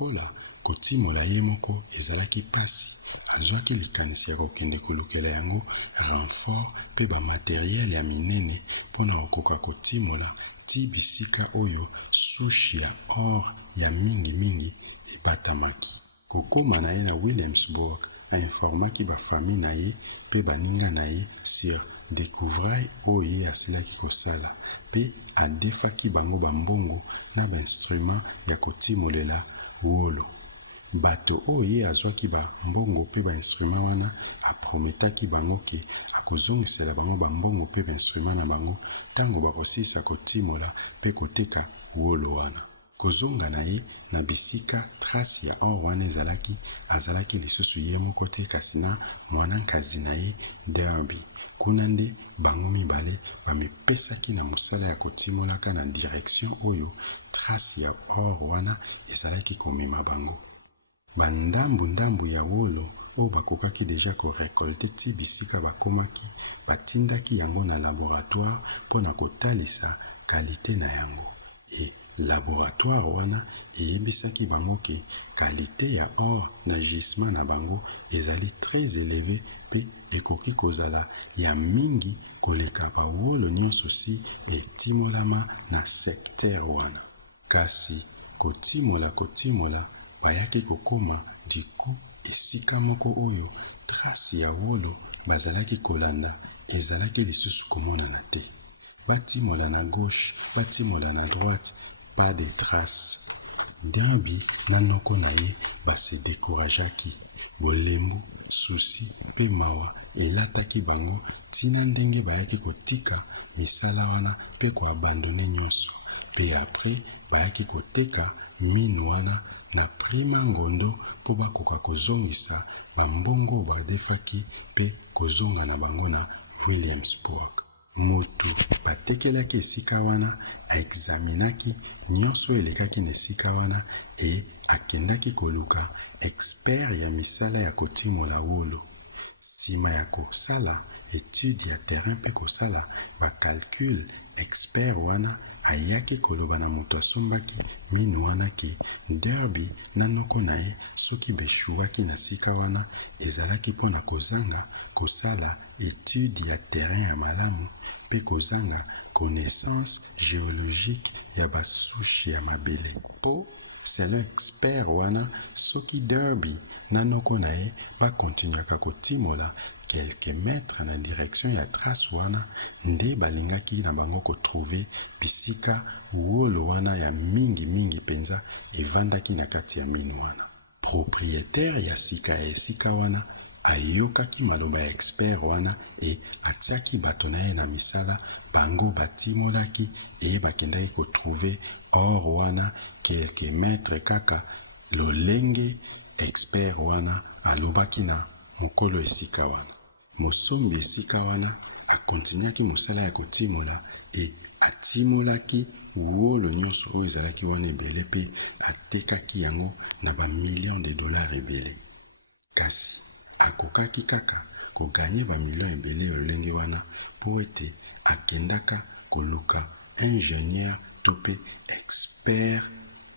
lokola kotimola ye moko ezalaki pasi, azwaki likanisi ya kokende kolukela yango renfort mpe bamateriele ya minene mpona kokoka kotimola ti bisika oyo sushi ya or ya mingi ebatamaki. Kokoma na ye na Williamsburg ainformaki bafami na ye mpe baninga na ye sur découvraille oyo ye asilaki kosala mpe adefaki bango bambongo na bainstrument ya kotimolela wolo. Bato oyo ye azwaki bambongo mpe bainstrument wana aprometaki bango ke akozongisela bango bambongo mpe bainstrument na bango ntango bakosilisa kotimola mpe koteka wolo wana. Kozonga na ye na bisika trace ya or wana azalaki lisusu ye moko te kasi na mwanankazi na ye Derby. Kuna nde bango mibale bamipesaki na mosala ya kotimolaka na direction oyo trace ya or wana ezalaki komema bango. Bandambu ya wolo oyo bakokaki deja korekolte ti bisika bakomaki batindaki yango na laboratoire mpona kotalisa kalite na yango. Laboratoire wana eyebisaki bango ke kalite ya or na gisement na bango ezali très élevé mpe ekoki kozala ya mingi koleka bawolo nyonso si etimolama na secteur wana. Kasi kotimola bayaki kokoma diku esika moko oyo trace ya wolo bazalaki kolanda ezalaki lisusu komonana te. Batimola na gauche, batimola na droite, pas de traces. Derby na noko na ye base décourageaki. Bolembu, susi mpe mawa elataki bango tina ndenge bayaki kotika misala wana mpe koabandone nyonso. Pe après bayaki koteka mine wana na prima ngondo mpo bakoka kozongisa bambongo badefaki mpe kozonga na bango na Williamsburg. Motu batekelaki esika wana aexaminaki nyonso elekaki na esika wana e akendaki koluka expert ya misala ya kotimola wolo. Sima ya kosala étude ya terrain mpe kosala bacalcul, expert wana ayaki koloba na moto asombaki mine wana ke Derby na noko na ye soki beshuwaki na sika wana ezalaki mpona kozanga kosala étude ya terrain ya malamu mpe kozanga connaissance géologique ya basushi ya mabele. Po selon expert wana soki Derby na noko na ye bakontinuaka kotimola quelques mètres na direction ya trace wana nde balingaki na bango kotrouve bisika wolo wana ya mingi penza evandaki na kati ya mine wana. Propriétaire ya sika ya esika wana ayokaki maloba ya expert wana e atiaki bato na ye na misala bango batimolaki e bakendaki kotrouve or wana quelques mètres kaka lolenge expert wana alobaki na mokolo esika wana. Mosombi esika wana akontinuaki mosala ya kotimola e atimolaki wolo nyonso oyo ezalaki wana ebele mpe atekaki yango na $1 million ebele. Kasi akokaki kaka koganye $1 ebele lolenge wana po ete akendaka koluka ingénieur to pe expert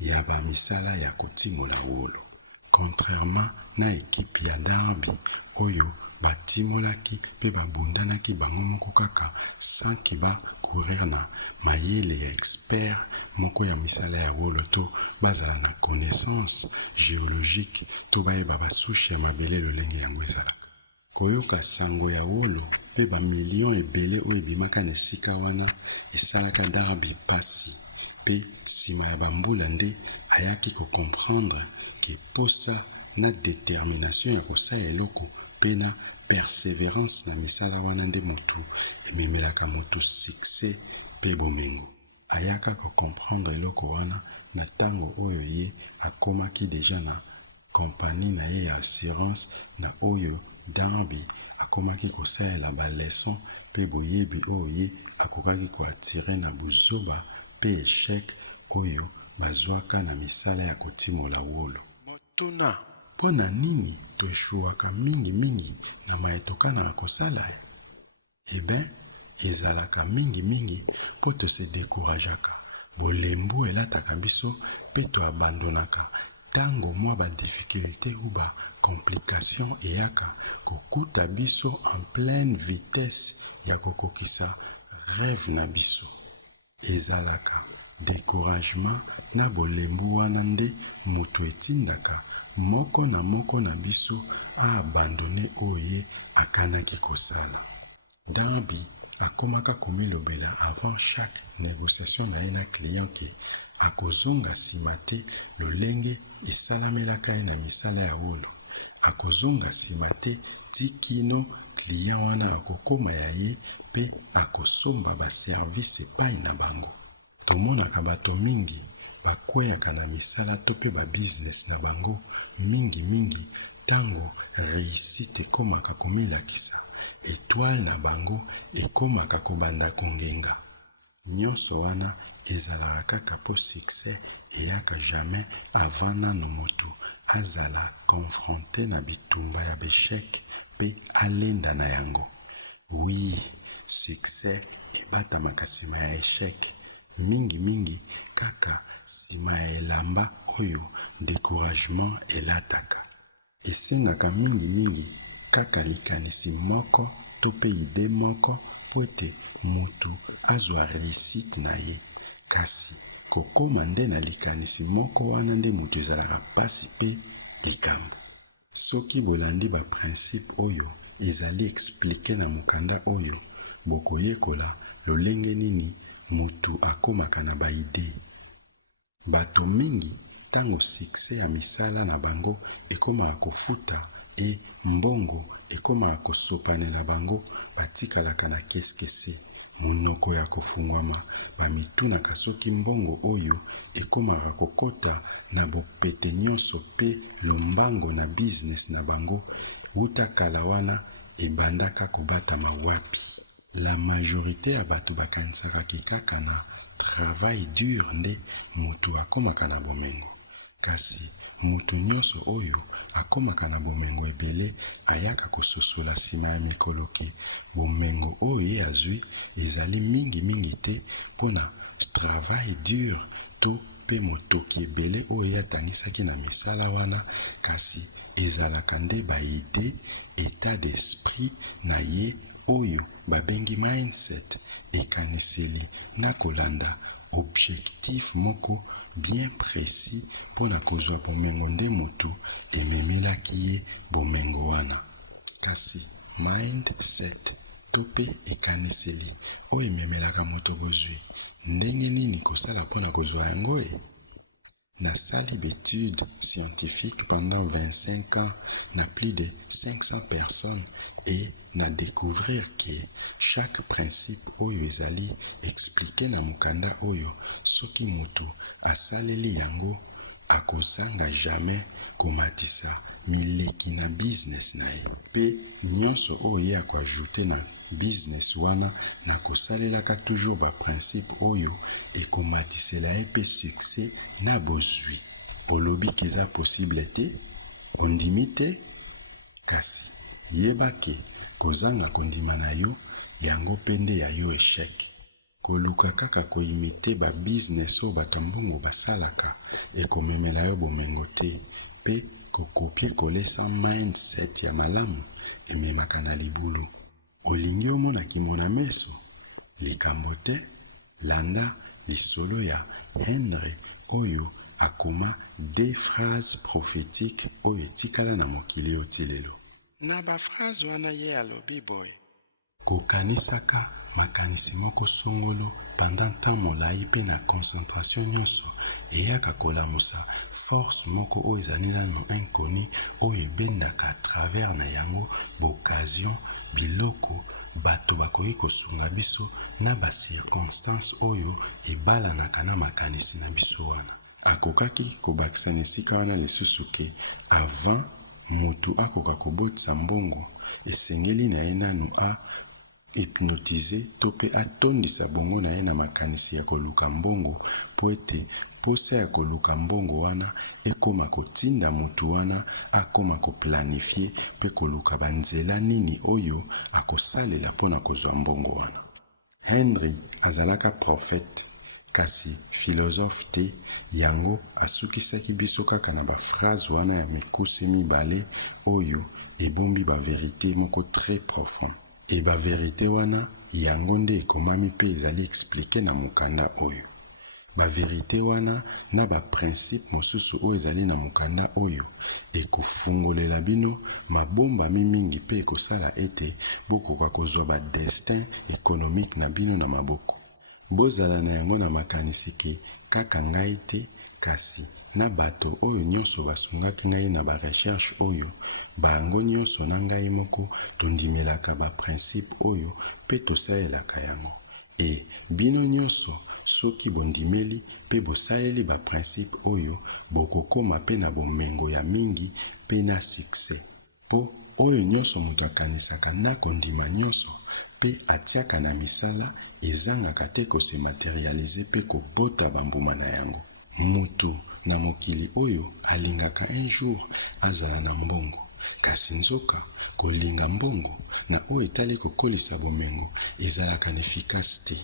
ya bamisala ya kotimola wolo. Contrairement na ekipe ya Derby oyo batimolaki mpe babundanaki bango moko kaka sans ki bakourir na mayele ya expert moko ya misala ya wolo to bazala na connaissance géologique to bayeba basushi ya mabele lolenge yango ezalaka. Koyoka sango ya wolo mpe bamillion ebele oyo ebimaka na esika wana esalaka Derby pasi mpe nsima ya bambula nde ayaki kocomprendre ke posa na détermination ya kosala eloko mpe na persévérance na misala wana nde motu ememelaka motu succès mpe bomengo. Ayaka kocomprendre eloko wana na ntango oyo ye akomaki deja na kompani na ye ya assurance na oyo Derby akomaki kosalela baleson mpe boyebi oyo ye akokaki koatire na buzoba mpe échec oyo bazwaka na misala ya kotimola wolo. Motuna mpo na nini toeshuwaka mingi na maetoka na kosala ezalaka mingi mpo tose décourageaka. Bolembu elataka biso mpe toabandonaka Tango mwa badifficulté ou bacomplication eyaka kokuta biso en pleine vitesse ya kokokisa rêve na biso. Ezalaka découragement na bolembu wana nde moto etindaka moko na biso aabandone oyo ye akanaki kosala. Dambi akomaka komilobela avant chaque négociation na ye na client ke akozonga nsima te lolenge esalamelaka ye na misala ya wolo. Akozonga nsima te ti kino client wana akokoma ya ye pe akosomba baservice epai na bango. Tomonaka bato mingi bakweyaka na misala to pe babusiness na bango mingi tango réussite ekomaka komilakisa. Étoile na bango ekomaka kobanda kongenga. Nyonso wana ezalaka kaka po succès eyaka jamais avant nano motu azala confronté na bitumba ya beshek pe alenda na yango. Oui, succès ebatamaka nsima ya échec mingi kaka nsima ya elamba oyo découragement elataka. Esengaka mingi kaka likanisi moko to pe ide moko po ete mutu azwa réussite na ye. Kasi kokoma nde na likanisi moko wana nde mutu ezalaka pasi pe likambo. Soki bolandi baprincipe oyo ezali explike na mokanda oyo, bokoyekola lolenge nini mutu akomaka na baide. Bato mingi tango succès ya misala na bango ekomaka kofuta e mbongo ekomaka kosopane na bango, batikalaka na keskese munoko ya kofungwama. Bamitunaka soki mbongo oyo ekomaka kokota na bopete nyonso pe lombango na business na bango uta kala wana ebandaka kobatama wapi. La majorité ya bato bakanisaka kaka na travail dur nde mutu akomaka na bomengo. Kasi mutu nyonso oyo akomaka na bomengo ebele ayaka kososola nsima ya mikolo ke bomengo oyo ye azwi ezali mingi te mpona travail dur to pe motoki ebele oyo ye atangisaki na misala wana, kasi ezalaka nde baide état d'esprit na ye oyo babengi mindset ekaniseli na kolanda objectif moko bien précis mpona kozwa bomengo nde mutu ememelaki ye bomengo wana. Kasi mindset to pe ekaniseli oyo ememelaka moto bozwi ndenge nini kosala mpona kozwa yango e? Nasali d'études scientifiques pendant 25 ans na plus de 500 personnes et na découvrir que chaque principe oyo ezali expliqué na mukanda oyo soki mutu asaleli yango akozanga jamais komatisa mileki na business na ye. Pe nyonso oyo ye akoajoute na business wana na kosalelaka toujours ba principe oyo ekomatisela ye pe succès na bozwi. Olobi keza possible te, ondimi te, kasi yebake kozanga kondima na yo yango pende ya yo échec. Koluka kaka koimite ba business oyo batambongo basalaka ekomemela yo bomengo te, pe kokopie kolesa mindset ya malamu ememaka na libulu. Olingi omona kimona meso likambo te, landa lisolo ya Henry oyo akoma des phrases prophétiques oyo etikala na mokili otilelo. Na ba phrase wana ye alobi boy kokanisaka makanisi moko songolo pendant temps molai pe na concentration nyonso eyaka kolamusa force moko oyo ezali nano inconnue oyo ebendaka à travers na yango boccasion biloko bato bakoki kosunga biso na bacirconstance oyo ebalanaka na makanisi na biso wana. Akokaki kobakisa na esika wana lisusu ke avant mutu akoka kobotisa mbongo esengeli na ye nanu a hypnotiser to pe atondisa bongo na ye na makanisi ya koluka mbongo po ete posa ya koluka mbongo wana ekoma kotinda mutu wana akoma koplanifie pe koluka banzela nini oyo akosalela mpona kozwa mbongo wana. Henry azalaka prophète kasi philosophe te, yango asukisaki biso kaka na baphrase wana ya mikuse mibale oyo ebombi baverité moko très profonde. E baverité wana yango nde ekomami mpe ezali explike na mokanda oyo. Baverité wana na baprincipe mosusu oyo ezali na mokanda oyo ekofungolela bino mabombami mingi mpe ekosala ete bokoka kozwa badestin économique na bino na maboko. Bozala na yango na makanisi ke kaka ngai te, kasi na bato oyo nyonso basungaki ngai na barecherche oyo bango nyonso na ngai moko tondimelaka baprincipe oyo mpe tosalelaka yango. E bino nyonso soki bondimeli mpe bosaleli baprincipe oyo bokokoma mpe na bomengo ya mingi mpe na succès. Po oyo nyonso moto akanisaka na kondima nyonso mpe atiaka na misala ezangaka te kose materialize mpe kobota bambuma na yango. Mutu na mokili oyo alingaka un jour azala na mbongo, kasi nzoka kolinga mbongo na oyo etali kokolisa bomengo ezalaka na efficace te.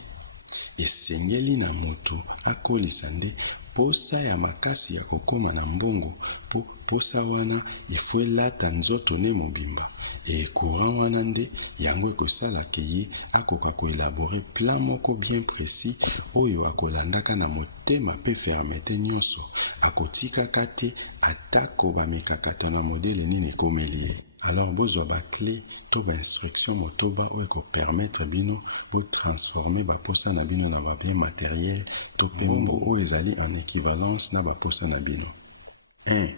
Esengeli na mutu akolisa nde posa ya makasi ya kokoma na mbongo, po posa wana ifo elata nzoto ne mobimba. E courant wana nde yango ekosalaka ye akoka koelabore plan moko bien précis oyo akolandaka na motema mpe fermete nyonso, akotikaka te atako bamekakata na modele nini ekomeli ye. Alors bozwa baclé to bainstruction motoba oyo ekopermettre bino botransforme baposa na bino na babien matériel to mpe mbongo oyo ezali en équivalence na baposa na bino. 1.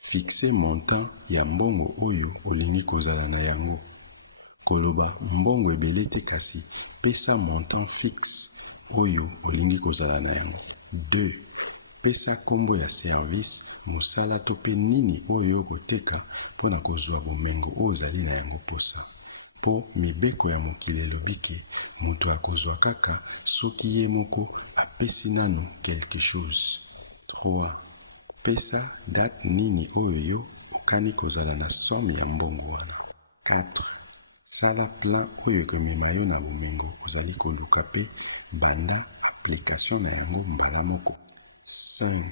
Fixe montant ya mbongo oyo olingi kozala na yango. Koloba mbongo ebele te, kasi pesa montant fixe oyo olingi kozala na yango. 2. Pesa kombo ya service mosala to pe nini oyo okoteka mpona kozwa bomengo oyo ozali na yango posa. Po mibeko ya mokili elobi ke moto akozwa kaka soki ye moko apesi nanu quelque chose. 3. Pesa date nini oyo yo okani kozala na somme ya mbongo wana. 4. Sala plan oyo ekomema yo na bomengo ozali koluka pe banda application na yango mbala moko. 5.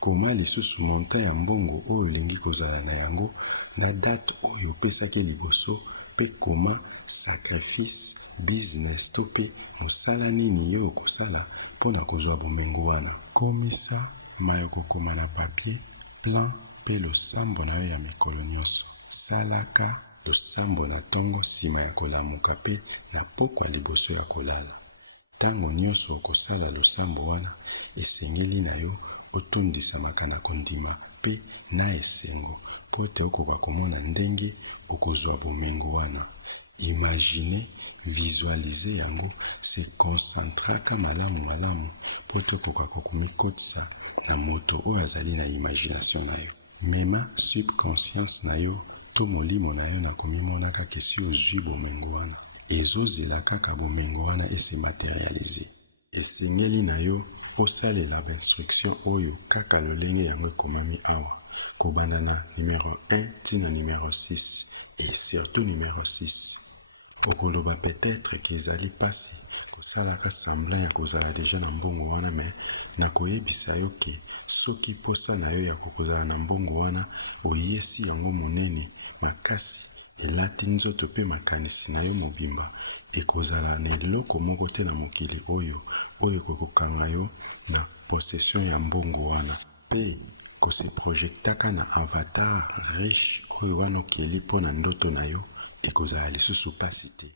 Koma lisusu montant ya mbongo oyo olingi kozala na yango na date oyo opesaki liboso, pe koma sacrifice business to pe mosala nini yo okosala mpona kozwa bomengo wana. Komisa mayoko koma na papier, plan pe losambo na yo ya mikolo nyonso. Salaka losambo na tongo nsima ya kolamuka pe na pokwa liboso ya kolala. Tango nyonso okosala losambo wana esengeli na yo otondisamaka na kondima pe na esengo po ete okoka komona ndenge okozwa bomengo wana. Imagine, visualize yango, se concentraka malamu po ete okoka kokomikotisa na moto oyo azali na imagination na yo. Mema subconscience na yo to molimo na yo na komimona kaka esi ozwi bomengo wana. Ezozela kaka bomengo wana ese materialize. Esengeli na yo osalela bainstruction oyo kaka lolenge yango ekomami awa. Kobanda na numéro 1 tina numéro 6 et surtout numéro 6. Okoloba peut-être ke ezali pasi kosalaka semblant ya kozala deja na mbongo wana, me na koyebisa yo ke soki posa na yo ya kokozala na mbongo wana oyesi yango monene makasi elati nzoto pe makanisi na yo mobimba, ekozala na eloko moko te na mokili oyo kokokanga yo na possession ya mbongo wana, pe kose projectaka na avatar riche oyo wana okeli mpo na ndoto na yo ekozala lisusu pasi te.